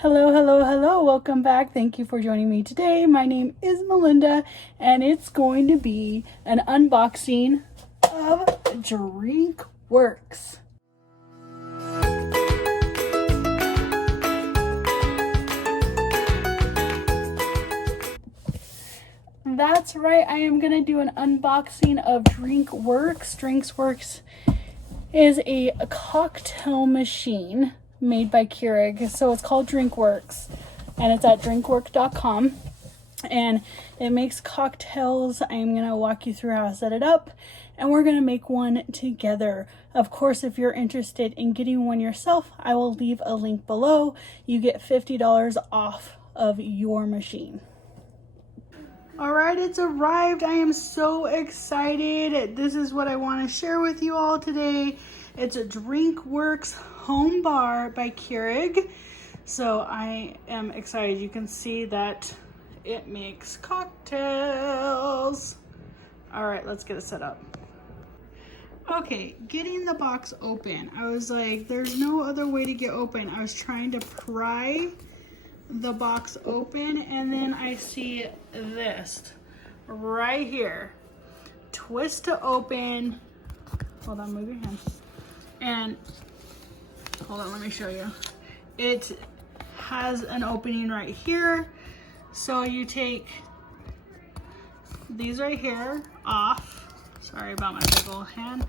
Hello, hello, hello. Welcome back. Thank you for joining me today. My name is Melinda, and it's going to be an unboxing of Drinkworks. That's right. I am going to do an unboxing of Drinkworks. Drinkworks is a cocktail machine made by Keurig. So it's called Drinkworks, and it's at drinkworks.com. And it makes cocktails. I'm going to walk you through how to set it up, and we're going to make one together. Of course, if you're interested in getting one yourself, I will leave a link below. You get $50 off of your machine. All right, it's arrived. I am so excited. This is what I want to share with you all today. It's a Drinkworks home bar by Keurig. So I am excited. You can see that it makes cocktails. All right, let's get it set up. Okay, getting the box open. I was like, there's no other way to get open. I was trying to pry the box open, and then I see this right here. Twist to open. Hold on, move your hand. And hold on, let me show you. It has an opening right here. So you take these right here off. Sorry about my big old hand.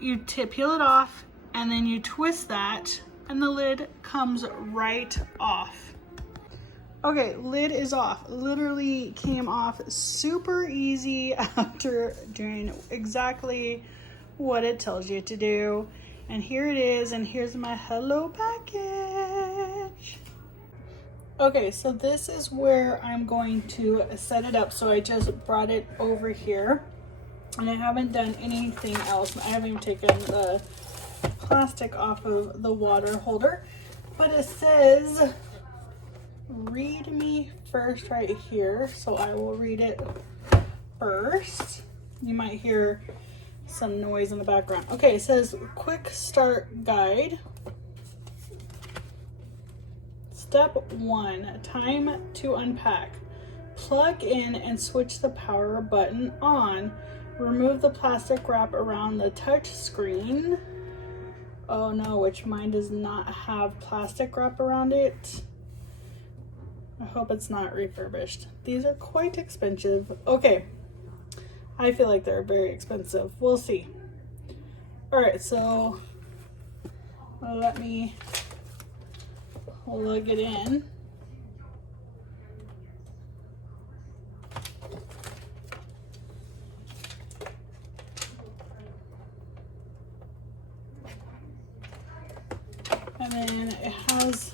You peel it off, and then you twist that, and the lid comes right off. Okay, lid is off. Literally came off super easy after doing exactly what it tells you to do. And here it is, and here's my hello package. Okay, so this is where I'm going to set it up. So I just brought it over here, and I haven't done anything else. I haven't even taken the plastic off of the water holder, but it says read me first right here, so I will read it first. You might hear some noise in the background. Okay, it says quick start guide. Step 1, time to unpack. Plug in and switch the power button on. Remove the plastic wrap around the touch screen. Oh no, which mine does not have plastic wrap around it. I hope it's not refurbished. These are quite expensive. Okay, I feel like they're very expensive. We'll see. All right, so let me plug it in. And then it has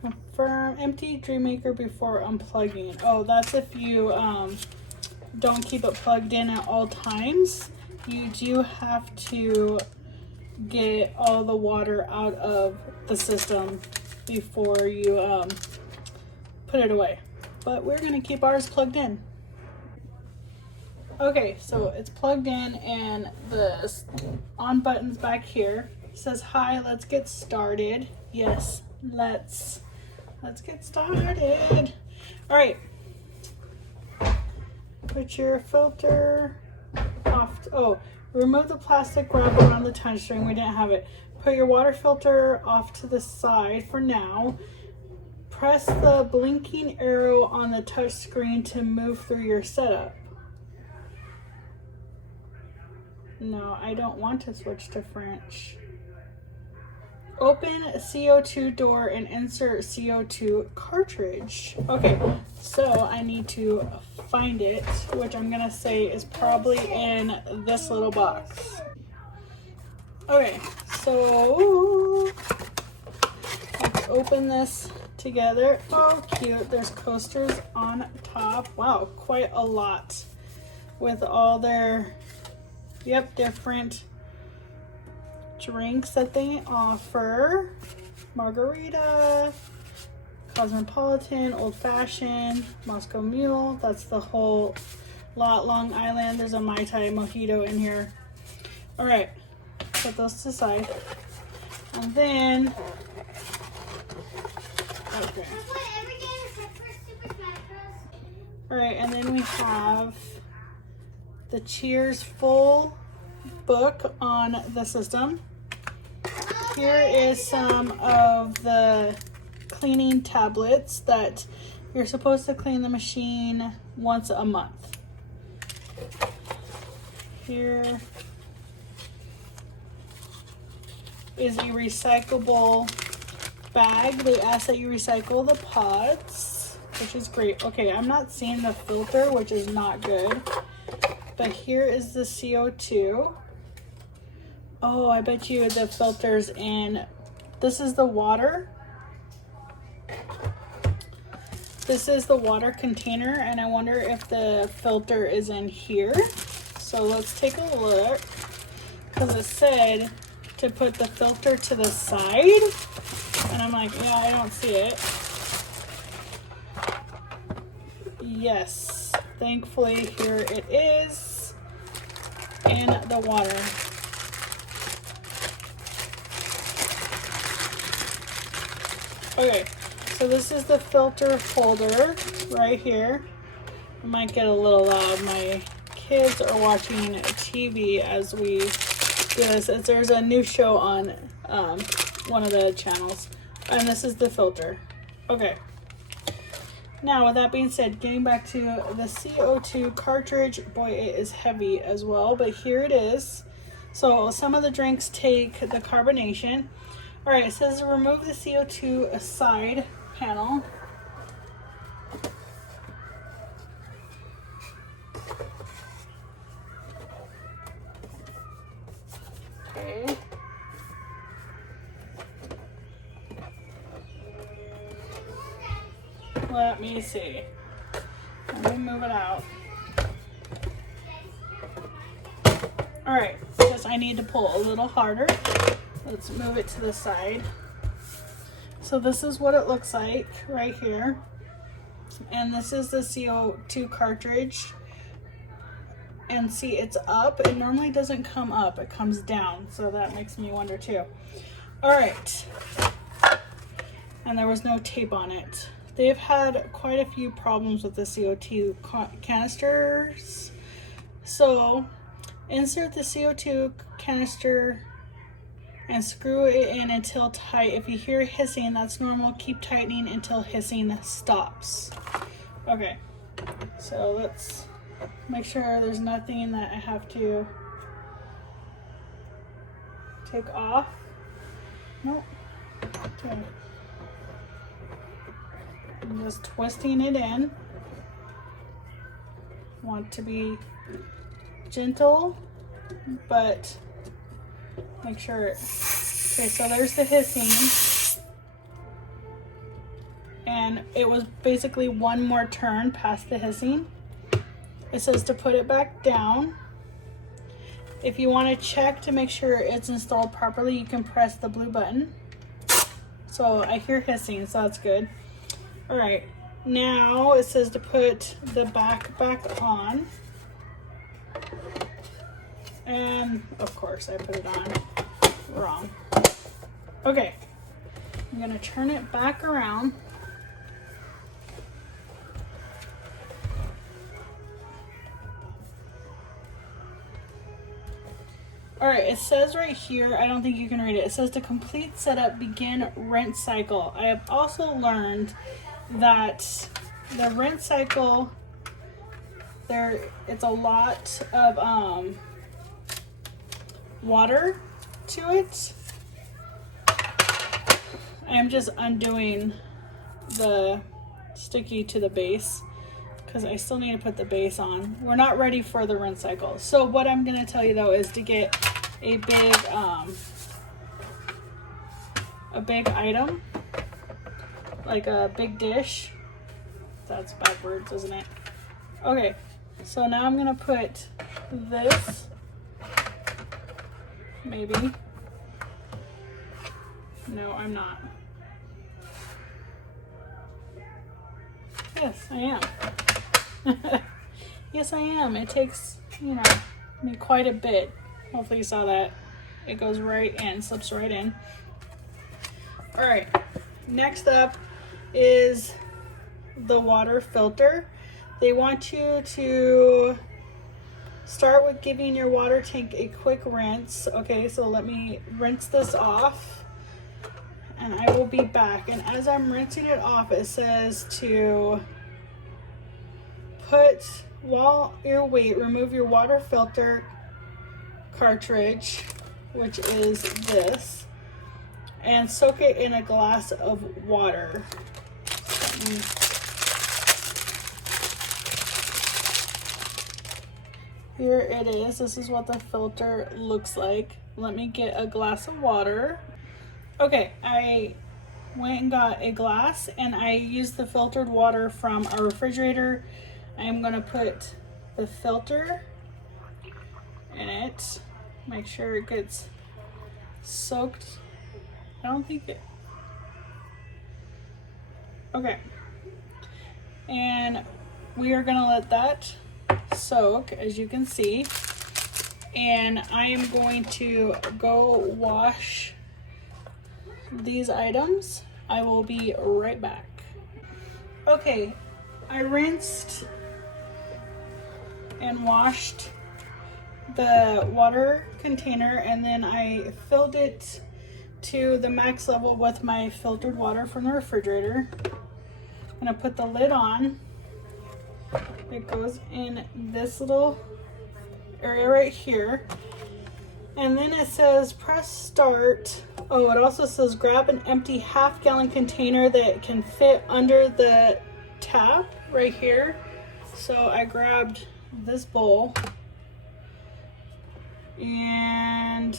confirm empty Dream Maker before unplugging. Oh, that's if you don't keep it plugged in at all times. You do have to get all the water out of the system before you put it away. But we're gonna keep ours plugged in. Okay, so it's plugged in, and the on button's back here. It says, hi, let's get started. Yes, let's get started. All right, put your filter off. Oh, remove the plastic wrap around the touchscreen. We didn't have it. Put your water filter off to the side for now. Press the blinking arrow on the touchscreen to move through your setup. No, I don't want to switch to French. Open CO2 door and insert CO2 cartridge. Okay, so I need to find it, which I'm gonna say is probably in this little box. Okay, so let's open this together. Oh, cute. There's coasters on top. Wow, quite a lot with all their different drinks that they offer. Margarita, Cosmopolitan, Old Fashioned, Moscow Mule. That's the whole lot. Long Island. There's a Mai Tai Mojito in here. All right, put those to the side. And then, okay. All right, and then we have the Cheers full book on the system. Here is some of the cleaning tablets that you're supposed to clean the machine once a month. Here is a recyclable bag. They ask that you recycle the pods, which is great. Okay, I'm not seeing the filter, which is not good. But here is the CO2. Oh, I bet you the filter's in. This is the water. This is the water container, and I wonder if the filter is in here. So let's take a look, because it said to put the filter to the side, and I'm like, yeah, I don't see it. Yes, thankfully here it is in the water. Okay, so this is the filter holder right here. It might get a little loud. My kids are watching TV as we do this. There's a new show on one of the channels, and this is the filter. Okay. Now, with that being said, getting back to the CO2 cartridge, boy, it is heavy as well, but here it is. So some of the drinks take the carbonation. All right, it says remove the CO2 side panel. Okay. Let me see. Let me move it out. All right, because I need to pull a little harder. Let's move it to the side. So this is what it looks like right here. And this is the CO2 cartridge. And see, it's up. It normally doesn't come up, it comes down. So that makes me wonder too. All right. And there was no tape on it. They've had quite a few problems with the CO2 canisters. So insert the CO2 canister and screw it in until tight. If you hear hissing, that's normal. Keep tightening until hissing stops. Okay, so let's make sure there's nothing that I have to take off. Nope. Okay. I'm just twisting it in. Want to be gentle, but make sure it, okay, so there's the hissing, and it was basically one more turn past the hissing. It says to put it back down. If you want to check to make sure it's installed properly, you can press the blue button. So I hear hissing, so that's good. All right, now it says to put the back on. And of course I put it on wrong. Okay, I'm gonna turn it back around. All right, it says right here, I don't think you can read it. It says to complete setup, begin rinse cycle. I have also learned that the rinse cycle, it's a lot of water to it. I'm just undoing the sticky to the base because I still need to put the base on. We're not ready for the rinse cycle. So what I'm gonna tell you though is to get a big item, like a big dish. That's backwards, isn't it? Okay, so now I'm gonna put this, maybe. No, I'm not. Yes, I am. Yes, I am. It takes, me quite a bit. Hopefully you saw that. It goes right in, slips right in. All right, next up is the water filter. They want you to start with giving your water tank a quick rinse. Okay, so let me rinse this off and I will be back. And as I'm rinsing it off, it says to remove your water filter cartridge, which is this, and soak it in a glass of water. Here it is. This is what the filter looks like. Let me get a glass of water. Okay, I went and got a glass and I used the filtered water from our refrigerator. I am going to put the filter in it. Make sure it gets soaked. I don't think it... Okay. And we are going to let that soak, as you can see. And I am going to go wash these items. I will be right back. Okay, I rinsed and washed the water container and then I filled it to the max level with my filtered water from the refrigerator. I'm gonna put the lid on. It goes in this little area right here. And then it says press start. Oh, it also says grab an empty half-gallon container that can fit under the tap right here. So I grabbed this bowl and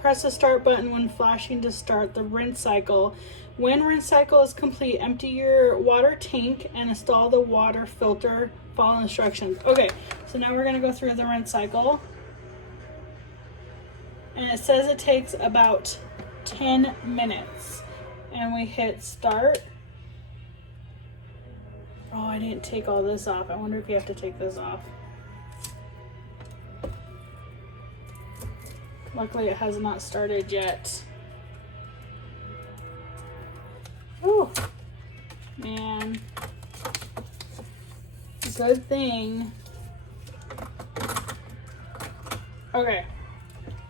press the start button when flashing to start the rinse cycle. When rinse cycle is complete, empty your water tank and install the water filter. Follow instructions. Okay, so now we're gonna go through the rinse cycle. And it says it takes about 10 minutes. And we hit start. Oh, I didn't take all this off. I wonder if you have to take this off. Luckily it has not started yet. Oh, man. Good thing. Okay.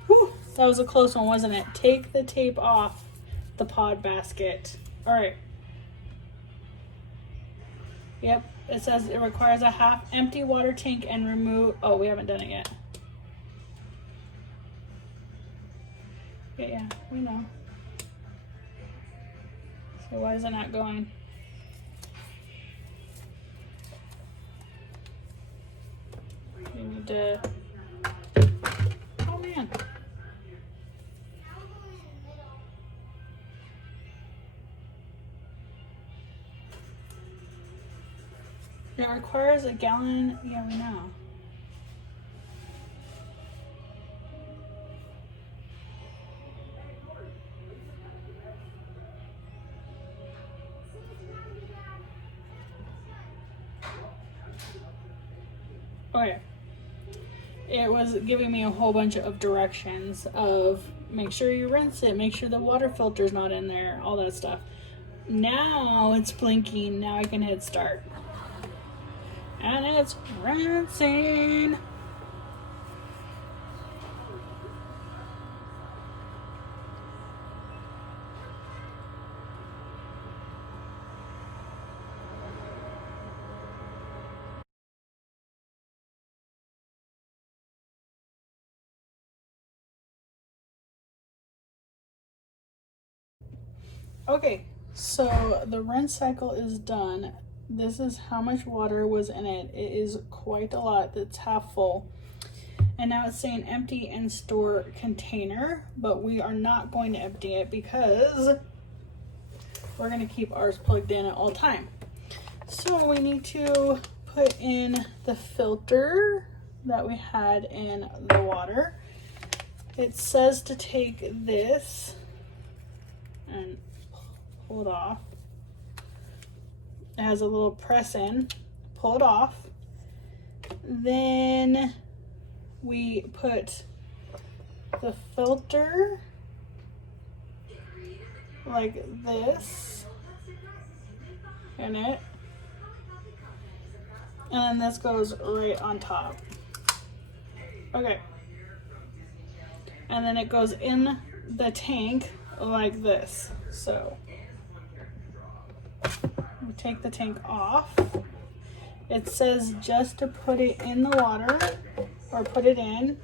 Whew, that was a close one, wasn't it? Take the tape off the pod basket. All right. Yep, it says it requires a half empty water tank and remove, oh, we haven't done it yet. Yeah, we know. So why is it not going? We need to, oh man. It requires a gallon, yeah, we know. Okay. It was giving me a whole bunch of directions of make sure you rinse it, make sure the water filter's not in there, all that stuff. Now it's blinking, now I can hit start. And it's rinsing. Okay, so the rinse cycle is done. This is how much water was in it. It is quite a lot. It's half full. And now it's saying empty and store container, but we are not going to empty it because we're going to keep ours plugged in at all time. So we need to put in the filter that we had in the water. It says to take this and pull it off. It has a little press in, pull it off. Then we put the filter like this in it. And then this goes right on top. Okay. And then it goes in the tank like this. So we take the tank off. It says just to put it in the water, or put it in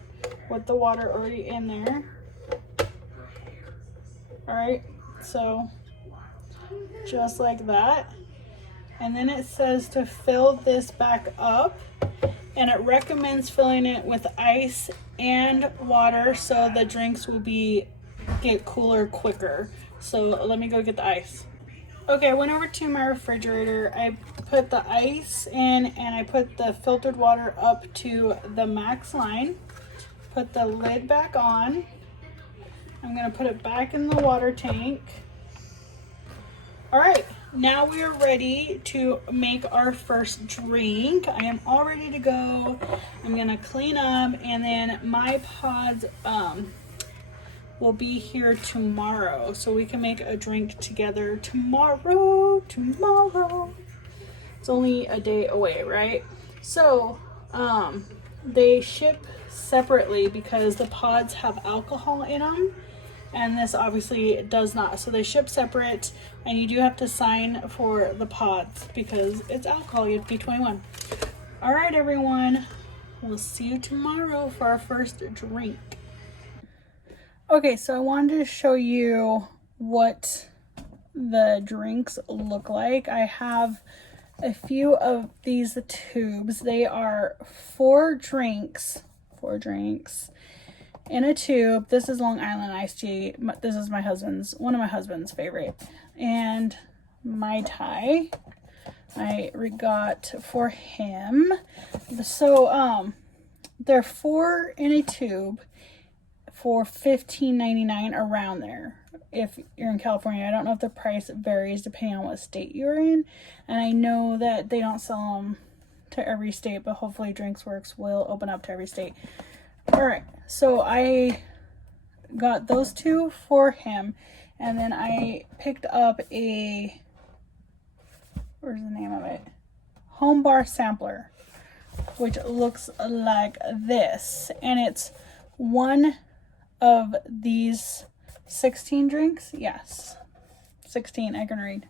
with the water already in there. All right, so just like that. And then it says to fill this back up, and it recommends filling it with ice and water so the drinks will get cooler quicker. So let me go get the ice. Okay, I went over to my refrigerator. I put the ice in and I put the filtered water up to the max line. Put the lid back on. I'm gonna put it back in the water tank. All right, now we are ready to make our first drink. I am all ready to go. I'm gonna clean up, and then my pods will be here tomorrow, so we can make a drink together tomorrow. It's only a day away, right? So they ship separately because the pods have alcohol in them, and this obviously does not. So they ship separate, and you do have to sign for the pods because it's alcohol. You have to be 21. All right, everyone, we'll see you tomorrow for our first drink. Okay, so I wanted to show you what the drinks look like. I have a few of these tubes. They are four drinks in a tube. This is Long Island iced tea. This is one of my husband's favorite. And Mai Tai I got for him. So they're four in a tube for $15.99, around there. If you're in California, I don't know if the price varies depending on what state you're in, and I know that they don't sell them to every state, but hopefully Drinkworks will open up to every state. All right, so I got those two for him, and then I picked up where's the name of it? Home bar sampler, which looks like this, and it's one of these 16 drinks. Yes, 16. I can read.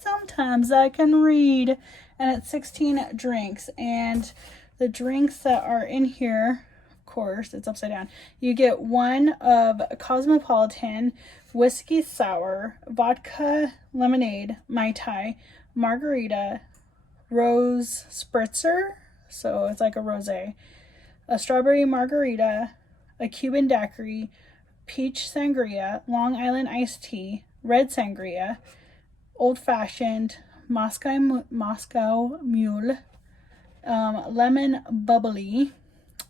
Sometimes I can read. And it's 16 drinks, and the drinks that are in here, of course, it's upside down. You get one of Cosmopolitan, whiskey sour, vodka lemonade, Mai Tai, margarita, rose spritzer, so it's like a rosé, a strawberry margarita, a Cuban daiquiri, peach sangria, Long Island iced tea, red sangria, old fashioned, Moscow mule, lemon bubbly,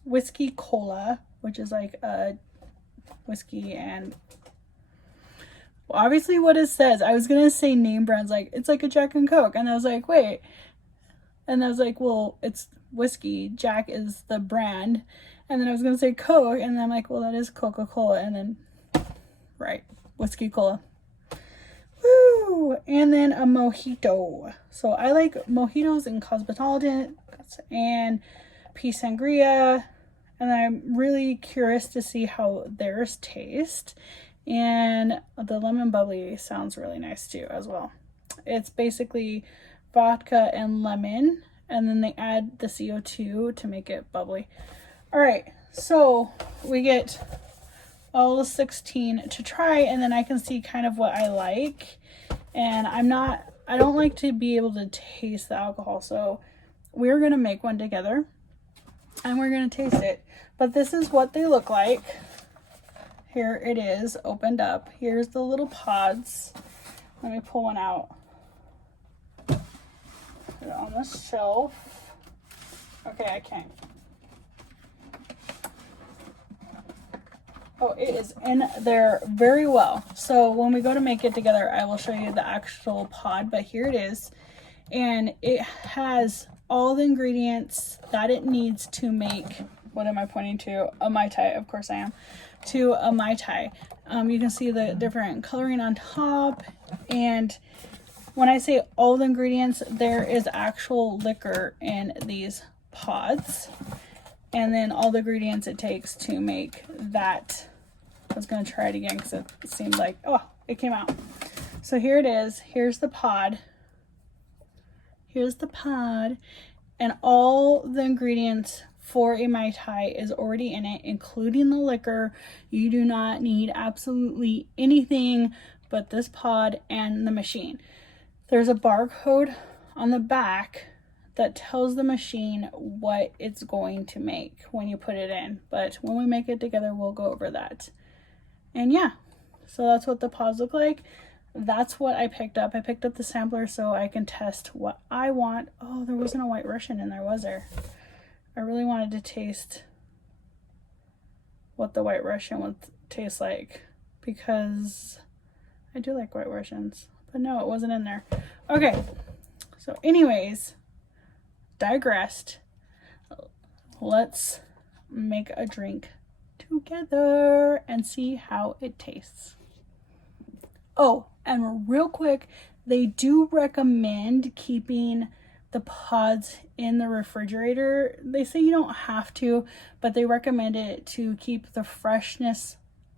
whiskey cola, which is like a whiskey and obviously what it says. I was gonna say name brands, like it's like a Jack and Coke, and I was like, wait, and I was like, well, it's whiskey. Jack is the brand. And then I was going to say Coke, and then I'm like, well, that is Coca-Cola, and then, right, whiskey cola. Woo! And then a mojito. So I like mojitos and Cosmopolitan and peach sangria, and I'm really curious to see how theirs taste. And the lemon bubbly sounds really nice too as well. It's basically vodka and lemon, and then they add the CO2 to make it bubbly. All right, so we get all the 16 to try, and then I can see kind of what I like. And I don't like to be able to taste the alcohol, so we're gonna make one together and we're gonna taste it. But this is what they look like. Here it is, opened up. Here's the little pods. Let me pull one out. Put it on the shelf. Okay, I can't. Oh, it is in there very well. So when we go to make it together, I will show you the actual pod, but here it is. And it has all the ingredients that it needs to make, what am I pointing to? A Mai Tai, of course I am. to a Mai Tai. You can see the different coloring on top, and when I say all the ingredients, there is actual liquor in these pods, and then all the ingredients it takes to make that. I was going to try it again because it seemed like, oh, it came out. So here it is. Here's the pod. Here's the pod, and all the ingredients for a Mai Tai is already in it, including the liquor. You do not need absolutely anything but this pod and the machine. There's a barcode on the back that tells the machine what it's going to make when you put it in, but when we make it together, we'll go over that. And yeah, so that's what the pods look like. That's what I picked up. I picked up the sampler so I can test what I want. Oh, there wasn't a White Russian in there, was there? I really wanted to taste what the White Russian would taste like, because I do like White Russians, but no, it wasn't in there. Okay, so anyways, digressed. Let's make a drink together and see how it tastes. Oh, and real quick, they do recommend keeping the pods in the refrigerator. They say you don't have to, but they recommend it to keep the freshness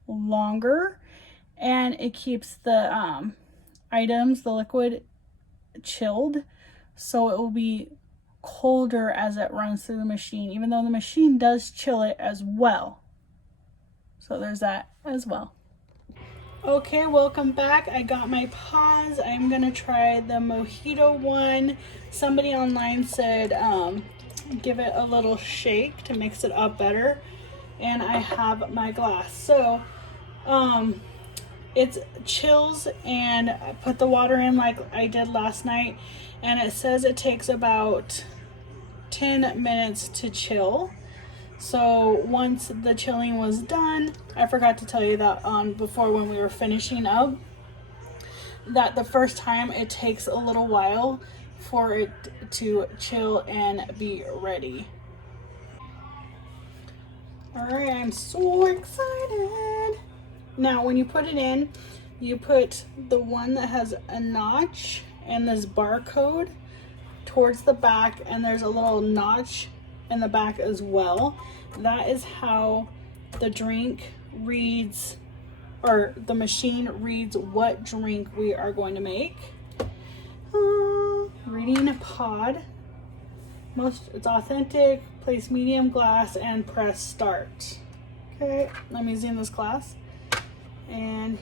longer, and it keeps the items, the liquid, chilled, so it will be colder as it runs through the machine, even though the machine does chill it as well. So there's that as well. Okay, welcome back. I got my pods. I'm gonna try the mojito one. Somebody online said give it a little shake to mix it up better, and I have my glass. So it's chills, and I put the water in like I did last night, and it says it takes about 10 minutes to chill. So once the chilling was done, I forgot to tell you that before when we were finishing up, that the first time it takes a little while for it to chill and be ready. All right, I'm so excited. Now, when you put it in, you put the one that has a notch and this barcode towards the back, and there's a little notch in the back as well. That is how the drink reads, or the machine reads what drink we are going to make. Reading a pod. It's authentic, place medium glass and press start. Okay, I'm using this glass and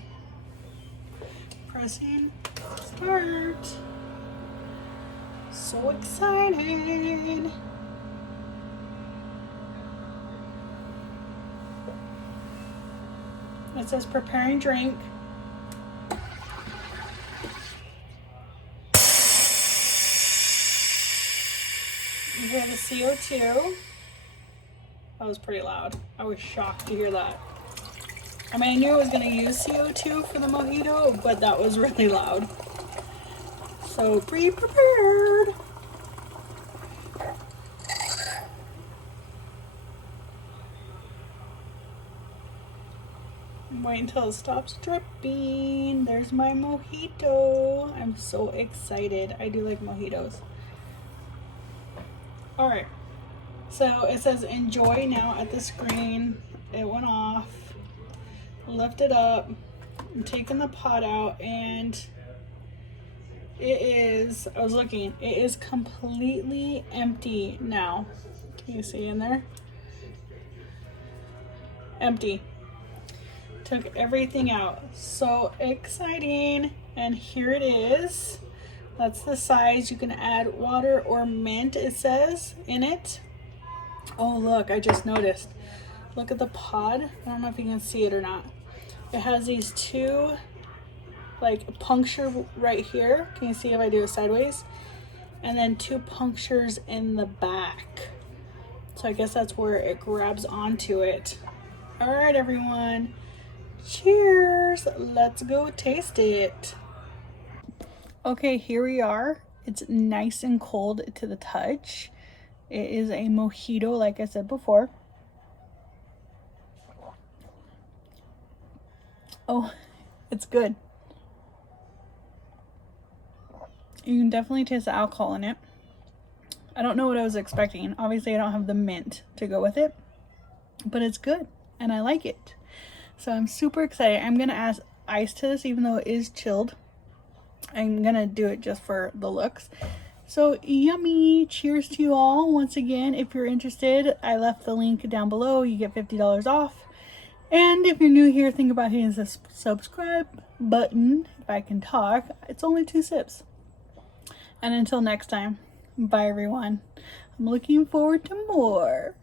pressing start. So excited. It says preparing drink. You hear the CO2. That was pretty loud. I was shocked to hear that. I mean, I knew I was going to use CO2 for the mojito, but that was really loud. So be prepared. Wait until it stops dripping. There's my mojito. I'm so excited. I do like mojitos. All right. So it says enjoy now at the screen. It went off. Lift it up. I'm taking the pot out, and it is, I was looking, it is completely empty now. Can you see in there? Empty. Took everything out. So exciting. And here it is. That's the size. You can add water or mint, it says in it. Oh, look, I just noticed. Look at the pod. I don't know if you can see it or not. It has these two, like, puncture right here. Can you see if I do it sideways? And then two punctures in the back. So I guess that's where it grabs onto it. All right, everyone. Cheers. Let's go taste it. Okay, here we are. It's nice and cold to the touch. It is a mojito, like I said before. Oh, it's good. You can definitely taste the alcohol in it. I don't know what I was expecting. Obviously, I don't have the mint to go with it, but it's good and I like it. So I'm super excited. I'm gonna add ice to this, even though it is chilled. I'm gonna do it just for the looks. So yummy. Cheers to you all. Once again, if you're interested, I left the link down below. You get $50 off. And if you're new here, think about hitting the subscribe button. If I can talk, it's only 2 sips. And until next time, bye everyone. I'm looking forward to more.